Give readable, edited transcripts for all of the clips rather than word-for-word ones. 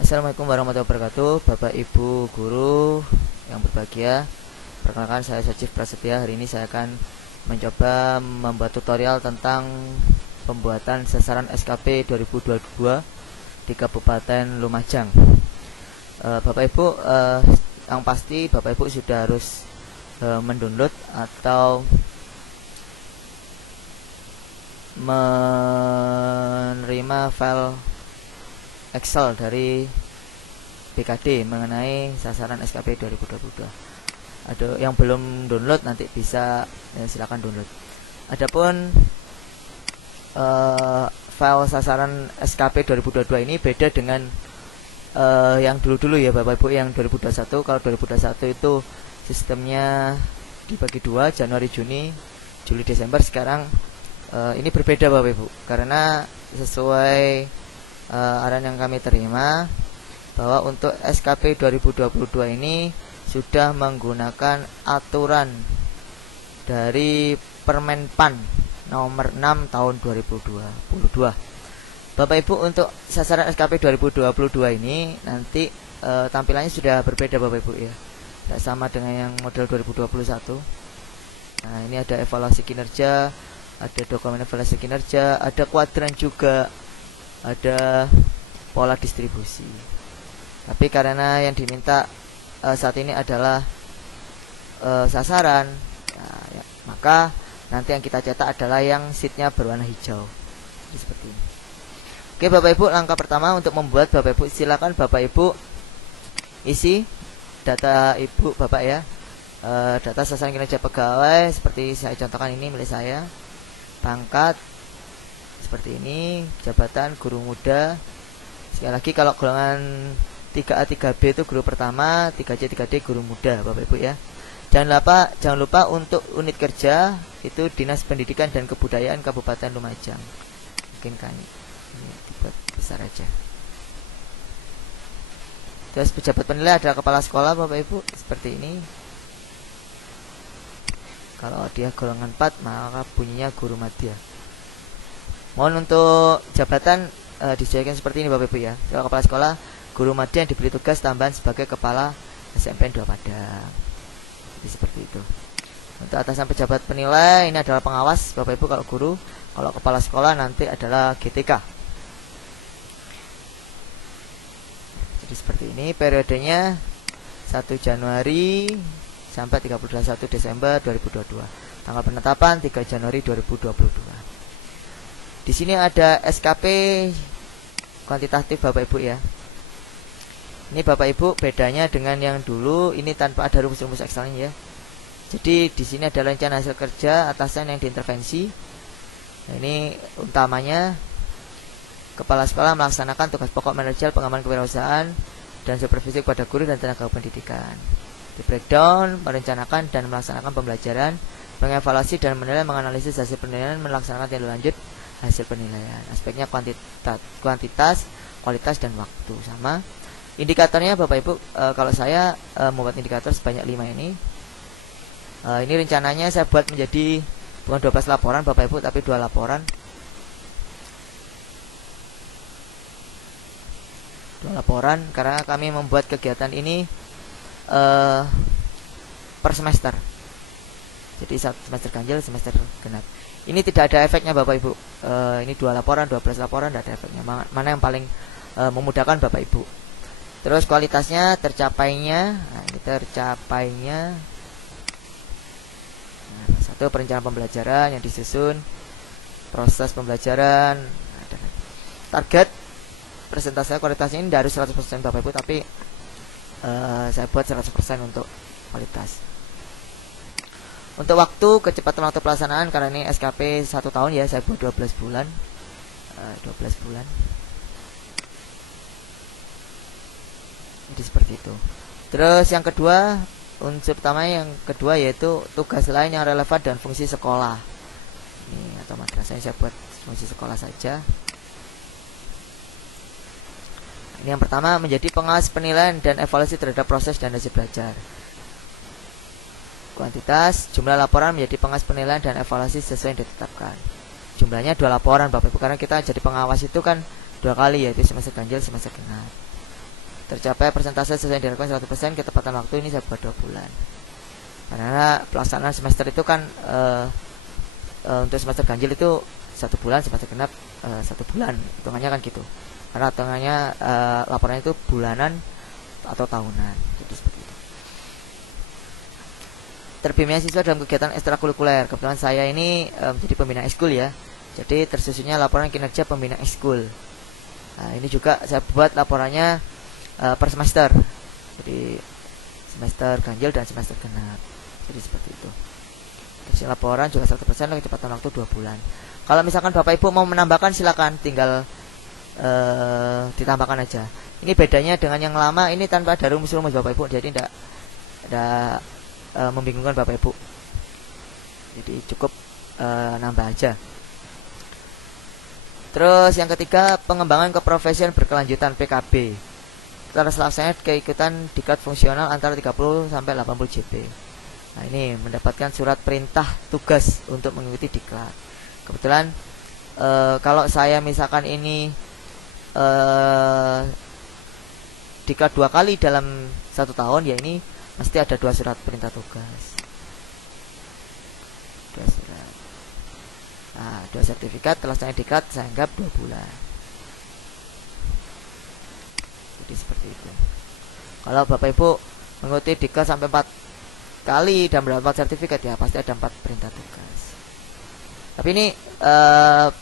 Assalamualaikum warahmatullahi wabarakatuh, Bapak Ibu guru yang berbahagia. Perkenalkan, saya Sajif Prasetya. Hari ini saya akan mencoba membuat tutorial tentang pembuatan sasaran SKP 2022 di Kabupaten Lumajang. Bapak Ibu, yang pasti Bapak Ibu sudah harus mendownload atau menerima file Excel dari BKD mengenai sasaran SKP 2022. Ada yang belum download, nanti bisa silakan download. Adapun file sasaran SKP 2022 ini beda dengan yang dulu-dulu ya Bapak Ibu, yang 2021. Kalau 2021 itu sistemnya dibagi dua, Januari, Juni, Juli, Desember. Sekarang ini berbeda Bapak Ibu, karena sesuai arahan yang kami terima bahwa untuk SKP 2022 ini sudah menggunakan aturan dari Permenpan nomor 6 tahun 2022. Bapak Ibu, untuk sasaran SKP 2022 ini nanti tampilannya sudah berbeda Bapak Ibu ya. Tidak sama dengan yang model 2021. Nah, ini ada evaluasi kinerja, ada dokumen evaluasi kinerja, ada kuadran juga, ada pola distribusi. Tapi karena yang diminta saat ini adalah sasaran, ya, maka nanti yang kita cetak adalah yang sheetnya berwarna hijau. Jadi seperti ini. Oke Bapak Ibu, langkah pertama untuk membuat, Bapak Ibu silakan Bapak Ibu isi data Ibu Bapak ya. Data sasaran kinerja pegawai seperti saya contohkan ini milik saya. Pangkat seperti ini, jabatan guru muda. Sekali lagi, kalau golongan 3A 3B itu guru pertama, 3C 3D guru muda Bapak Ibu ya. Jangan lupa untuk unit kerja itu Dinas Pendidikan dan Kebudayaan Kabupaten Lumajang. Mungkin kan ini dibuat besar aja. Terus pejabat penilai adalah kepala sekolah Bapak Ibu, seperti ini. Kalau dia golongan 4 maka bunyinya guru madya. Mohon untuk jabatan disesuaikan seperti ini Bapak Ibu ya. Kalau kepala sekolah, guru madya yang diberi tugas tambahan sebagai kepala SMPN 2 Padang. Jadi seperti itu. Untuk atasan pejabat penilai ini adalah pengawas Bapak Ibu kalau guru. Kalau kepala sekolah nanti adalah GTK. Jadi seperti ini periodenya 1 Januari sampai 31 Desember 2022. Tanggal penetapan 3 Januari 2022. Di sini ada SKP kuantitatif Bapak Ibu ya. Ini Bapak Ibu bedanya dengan yang dulu, ini tanpa ada rumus-rumus Excelnya ya. Jadi di sini ada rencana hasil kerja atasan yang diintervensi. Nah, ini utamanya kepala sekolah melaksanakan tugas pokok manajer pengaman kewirausahaan dan supervisi kepada guru dan tenaga pendidikan. Di breakdown, merencanakan dan melaksanakan pembelajaran, mengevaluasi dan menilai, menganalisis hasil penilaian, melaksanakan tindak lanjut hasil penilaian. Aspeknya kuantitas, kualitas, dan waktu. Sama indikatornya Bapak Ibu, kalau saya membuat indikator sebanyak 5 ini. Ini rencananya saya buat menjadi bukan 12 laporan Bapak Ibu, tapi 2 laporan. 2 laporan karena kami membuat kegiatan ini per semester. Jadi semester ganjil, semester genap. Ini tidak ada efeknya Bapak Ibu. Ini 2 laporan, 12 laporan, tidak ada efeknya. Mana yang paling memudahkan Bapak Ibu. Terus kualitasnya, tercapainya. Nah, ini tercapainya. Nah, 1 perencanaan pembelajaran yang disusun, proses pembelajaran. Nah, target presentasi kualitasnya ini dari 100% Bapak Ibu, tapi saya buat 100% untuk kualitas. Untuk waktu, kecepatan waktu pelaksanaan, karena ini SKP 1 tahun ya, saya buat 12 bulan. 12 bulan. Jadi seperti itu. Terus yang kedua, unsur pertama yang kedua yaitu tugas lain yang relevan dan fungsi sekolah. Ini atau madrasah, saya buat fungsi sekolah saja. Ini yang pertama, menjadi pengawas penilaian dan evaluasi terhadap proses dan hasil belajar. Kuantitas, jumlah laporan menjadi pengawas penilaian dan evaluasi sesuai yang ditetapkan. Jumlahnya 2 laporan Bapak Ibu, karena kita jadi pengawas itu kan 2 kali, yaitu semester ganjil, semester genap. tercapai persentase sesuai yang dilakukan 100%, ketepatan waktu ini saya buat 2 bulan. Karena pelaksanaan semester itu kan untuk semester ganjil itu 1 bulan, semester genap 1 bulan, hitungannya kan gitu. Karena hitungannya laporannya itu bulanan atau tahunan. Jadi seperti itu. Terbitnya siswa dalam kegiatan ekstrakurikuler. Kebetulan saya ini menjadi pembina ekskul ya. Jadi tersusunnya laporan kinerja pembina ekskul. Nah, ini juga saya buat laporannya per semester. Jadi semester ganjil dan semester genap. Jadi seperti itu. Terus laporan juga 100%, kecepatan waktu 2 bulan. Kalau misalkan Bapak Ibu mau menambahkan silakan, tinggal ditambahkan aja. Ini bedanya dengan yang lama, ini tanpa ada rumus-rumus Bapak Ibu. Jadi tidak membingungkan Bapak Ibu. Jadi cukup nambah aja. Terus yang ketiga, pengembangan keprofesian berkelanjutan PKB. Setelah selesai keikutan diklat fungsional antara 30 sampai 80 JP. Nah, ini mendapatkan surat perintah tugas untuk mengikuti diklat. Kebetulan kalau saya misalkan ini diklat 2 kali dalam 1 tahun, ya ini mesti ada 2 surat perintah tugas. 2 surat. Nah, 2 sertifikat telah saya diklat saya anggap 2 bulan. Jadi seperti itu. Kalau Bapak Ibu mengikuti diklat sampai 4 kali dan mendapat sertifikat, ya pasti ada 4 perintah tugas. Tapi ini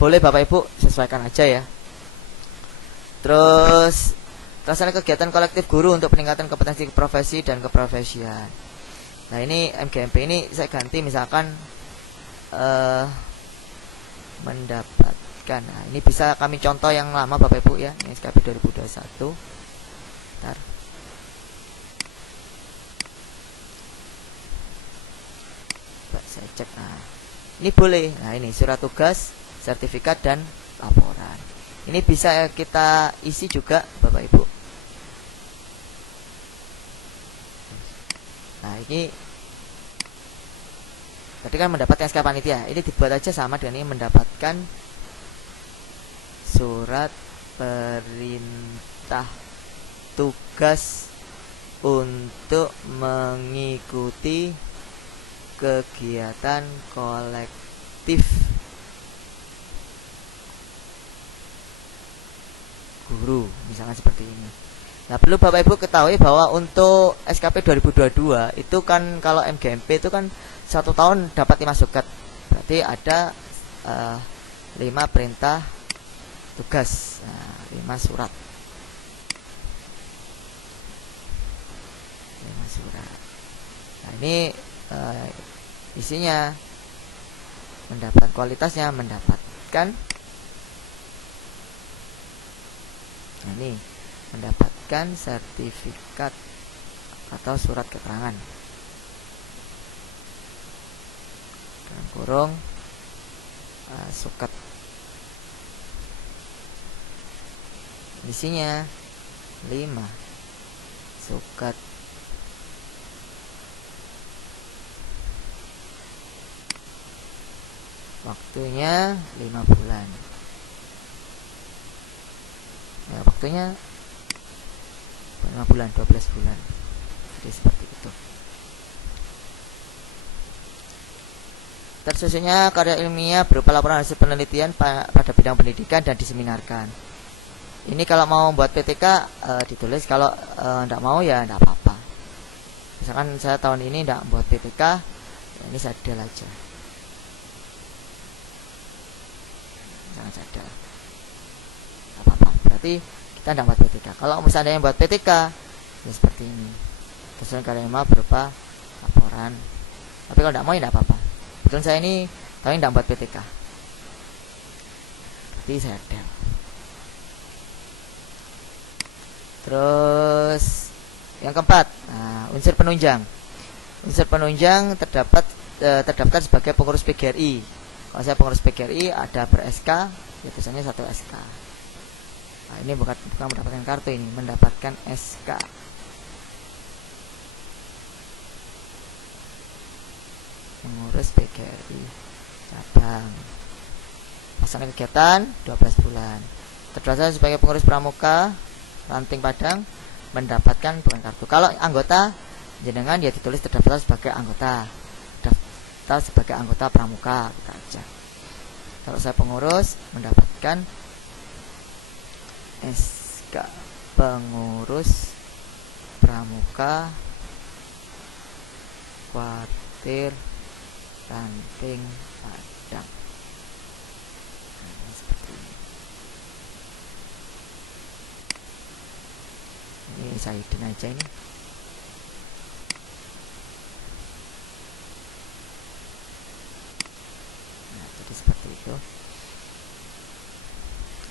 boleh Bapak Ibu sesuaikan aja ya. Terus terlaksana kegiatan kolektif guru untuk peningkatan kompetensi profesi dan keprofesian. Nah, ini MGMP ini saya ganti misalkan mendapatkan. Nah, ini bisa kami contoh yang lama Bapak Ibu ya. Ini SKP 2021. Bentar. Saya cek. Nah, ini boleh. Nah, ini surat tugas, sertifikat dan laporan. Ini bisa kita isi juga Bapak Ibu. Nah, ini tadi kan mendapatkan SK panitia. Ini dibuat aja sama dengan ini, mendapatkan surat perintah tugas untuk mengikuti kegiatan kolektif guru, misalnya seperti ini. Nah, perlu Bapak Ibu ketahui bahwa untuk SKP 2022 itu kan kalau MGMP itu kan 1 tahun dapat 5 suket. Berarti ada 5 perintah tugas, 5 surat. 5 surat. Nah, ini isinya mendapat kualitasnya mendapatkan. Nah, ini mendapatkan sertifikat atau surat keterangan. Dalam kurung suket. Isinya 5 suket. Waktunya 5 bulan. Ya, waktunya 5 bulan, 12 bulan. Jadi seperti itu. Tersusunnya karya ilmiah berupa laporan hasil penelitian pada bidang pendidikan dan diseminarkan. Ini kalau mau buat PTK ditulis, kalau tidak mau ya tidak apa-apa. Misalkan saya tahun ini tidak buat PTK, ya ini saya del aja. Jangan cadel. Apa-apa. Berarti kita tidak buat PTK. Kalau misalnya yang buat PTK, ya seperti ini. Tersusun karya ilmiah berupa laporan. Tapi kalau tidak mau ya tidak apa-apa. Betul, saya ini tahun ini tidak buat PTK. Berarti saya del. Terus yang keempat, unsur penunjang. Unsur penunjang terdaftar sebagai pengurus PGRI. Kalau saya pengurus PGRI ada ber-SK, ya biasanya 1 SK. Nah, ini bukan mendapatkan kartu, ini mendapatkan SK. Pengurus PGRI cabang. Masa kegiatan 12 bulan. Terdaftar sebagai pengurus pramuka Ranting Padang mendapatkan bukan kartu. Kalau anggota jenengan ya ditulis terdaftar sebagai anggota, daftar sebagai anggota pramuka kita aja. Kalau saya pengurus mendapatkan SK pengurus pramuka kuartir Ranting Padang. Nah, seperti ini saya hidden aja ini. Nah, jadi seperti itu.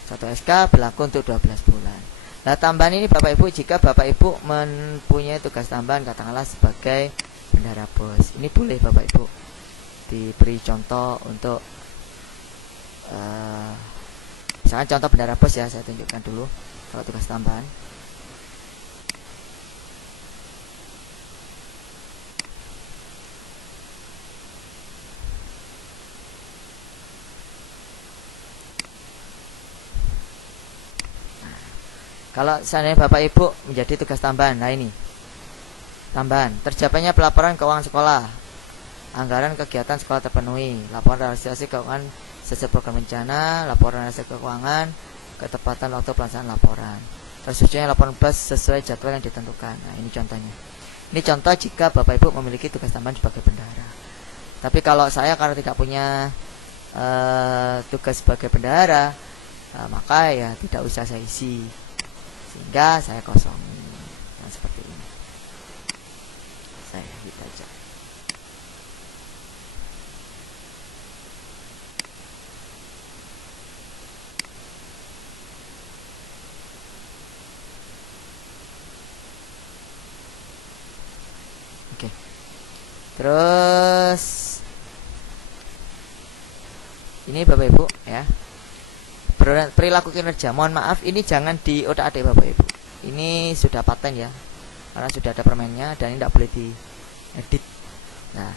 Satu SK berlaku untuk 12 bulan. Nah, tambahan ini Bapak Ibu, jika Bapak Ibu mempunyai tugas tambahan katakanlah sebagai bendahara bos, ini boleh Bapak Ibu diberi contoh untuk misalkan contoh bendahara bos ya, saya tunjukkan dulu kalau tugas tambahan. Kalau seandainya Bapak Ibu menjadi tugas tambahan, nah ini tambahan, tercapainya pelaporan keuangan sekolah, anggaran kegiatan sekolah terpenuhi, laporan realisasi keuangan sesuai program bencana, laporan realisasi keuangan, ketepatan waktu pelaksanaan laporan, tersetujunya laporan bus sesuai jadwal yang ditentukan. Nah ini contohnya. Ini contoh jika Bapak Ibu memiliki tugas tambahan sebagai bendahara. Tapi kalau saya karena tidak punya tugas sebagai bendahara, maka ya tidak usah saya isi, sehingga saya kosongi. Nah, seperti ini saya hit aja. Oke. Terus ini Bapak Ibu ya, perilaku kinerja. Mohon maaf, ini jangan diotak-atik Bapak Ibu. Ini sudah paten ya, karena sudah ada permennya dan ini tidak boleh diedit. Nah,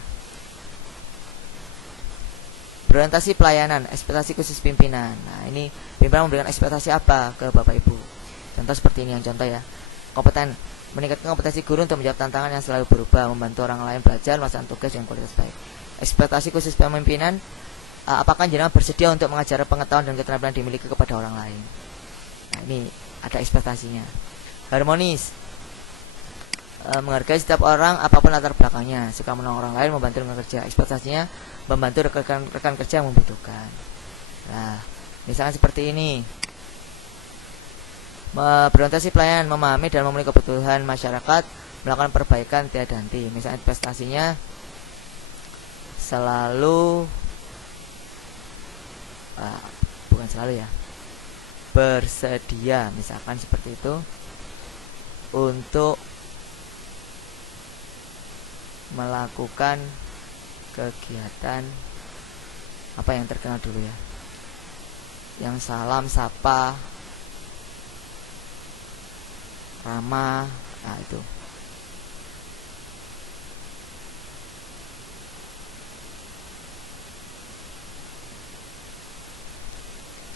berorientasi pelayanan, ekspektasi khusus pimpinan. Nah, ini pimpinan memberikan ekspektasi apa ke Bapak Ibu? Contoh seperti ini yang contoh ya. Kompeten, meningkatkan kompetensi guru untuk menjawab tantangan yang selalu berubah, membantu orang lain belajar, melaksanakan tugas dengan kualitas baik. Ekspektasi khusus pemimpinan, apakah jenengan bersedia untuk mengajar pengetahuan dan keterampilan dimiliki kepada orang lain? Nah, ini ada ekspektasinya. Harmonis, menghargai setiap orang apapun latar belakangnya, suka menolong orang lain, membantu dengan kerja. Ekspektasinya membantu rekan kerja yang membutuhkan. Nah, misalnya seperti ini. Berorientasi pelayanan, memahami dan memenuhi kebutuhan masyarakat, melakukan perbaikan tiada henti. Misalnya investasinya selalu bukan selalu ya, bersedia, misalkan seperti itu, untuk melakukan kegiatan apa yang terkenal dulu ya, yang salam sapa ramah. Nah itu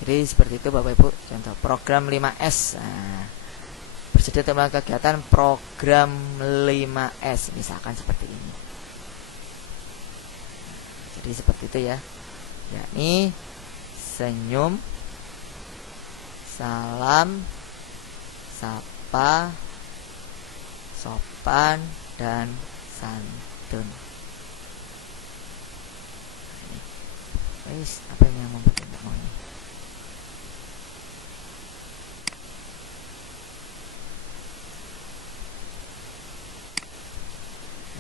jadi seperti itu Bapak Ibu, contoh program 5S. Nah, bersedia untuk melakukan kegiatan program 5S, misalkan seperti ini. Jadi seperti itu ya, yakni senyum, salam, sapa, sopan, dan santun. Apa yang membuat tidak mau ini?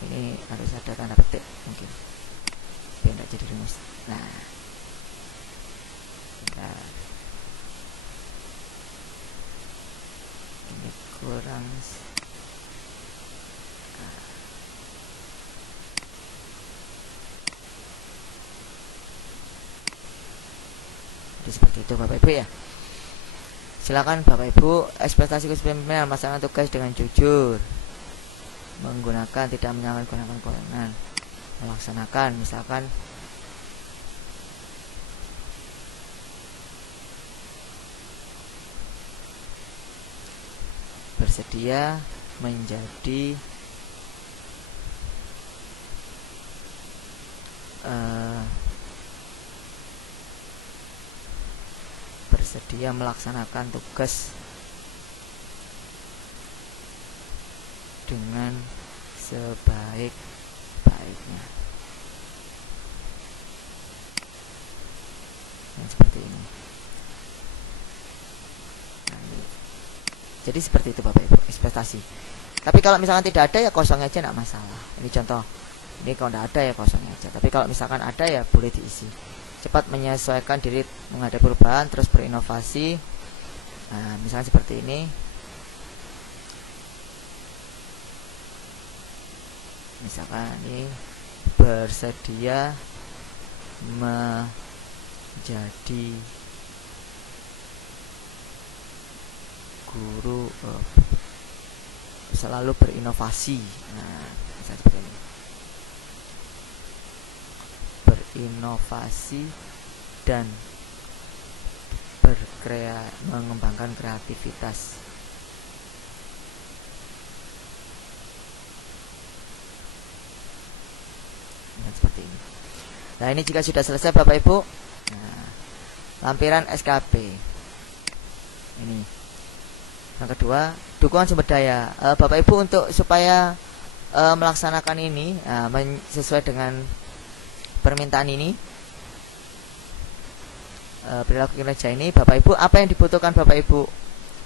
Ini harus ada tanda petik mungkin biar tidak jadi rumus. Nah, ini kurang. Jadi seperti itu Bapak Ibu ya. Silakan Bapak Ibu, ekspektasi kepemimpinan melaksanakan tugas dengan jujur, menggunakan tidak menyalahgunakan kewenangan, melaksanakan misalkan bersedia menjadi bersedia melaksanakan tugas dengan sebaik-baiknya. Dan seperti ini. Jadi seperti itu Bapak Ibu, ekspektasi. Tapi kalau misalkan tidak ada ya kosong aja, tidak masalah. Ini contoh. Ini kalau tidak ada ya kosong aja. Tapi kalau misalkan ada ya boleh diisi. Cepat menyesuaikan diri menghadapi perubahan, terus berinovasi. Nah, misalnya seperti ini. Misalkan ini bersedia menjadi guru, selalu berinovasi. Nah, misalnya seperti ini. Berinovasi dan mengembangkan kreativitas. Dan seperti ini. Nah, ini jika sudah selesai Bapak Ibu. Nah, lampiran SKP. Ini. Yang kedua, dukungan sumber daya. Bapak Ibu untuk supaya melaksanakan ini sesuai dengan permintaan ini, perilaku kinerja ini, Bapak Ibu, apa yang dibutuhkan Bapak Ibu?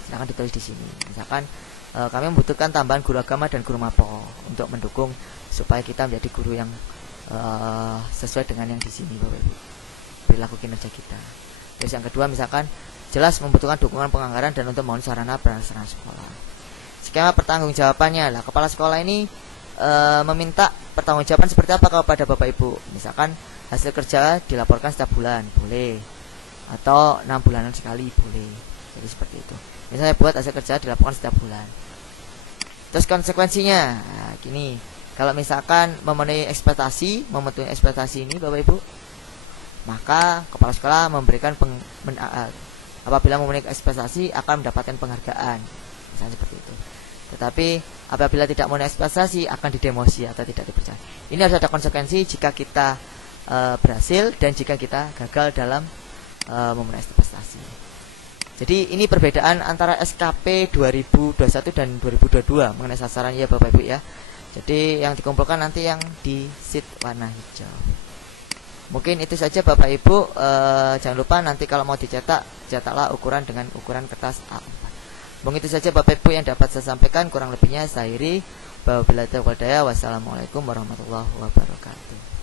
Silakan ditulis di sini. Misalkan kami membutuhkan tambahan guru agama dan guru mapo untuk mendukung supaya kita menjadi guru yang sesuai dengan yang di sini Bapak Ibu, perilaku kinerja kita. Terus yang kedua, misalkan jelas membutuhkan dukungan penganggaran dan untuk membangun sarana prasarana sekolah. Skema pertanggungjawabannya lah, kepala sekolah ini meminta pertanggungjawaban seperti apa kepada Bapak Ibu. Misalkan hasil kerja dilaporkan setiap bulan, boleh, atau 6 bulanan sekali, boleh. Jadi seperti itu. Misalnya buat hasil kerja dilaporkan setiap bulan. Terus konsekuensinya, nah, gini, kalau misalkan memenuhi ekspektasi ini Bapak Ibu, maka kepala sekolah memberikan apabila memenuhi ekspektasi akan mendapatkan penghargaan, misalnya seperti itu. Tetapi apabila tidak memenuhi ekspektasi akan didemosi atau tidak dipercaya. Ini harus ada konsekuensi jika kita berhasil dan jika kita gagal dalam memenuhi ekspektasi. Jadi ini perbedaan antara SKP 2021 dan 2022 mengenai sasaran ya Bapak Ibu ya. Jadi yang dikumpulkan nanti yang di sheet warna hijau. Mungkin itu saja Bapak Ibu. Jangan lupa nanti kalau mau dicetak, cetaklah ukuran dengan ukuran kertas A4. Mungkin itu saja Bapak Ibu yang dapat saya sampaikan. Kurang lebihnya saya akhiri. Wassalamualaikum warahmatullahi wabarakatuh.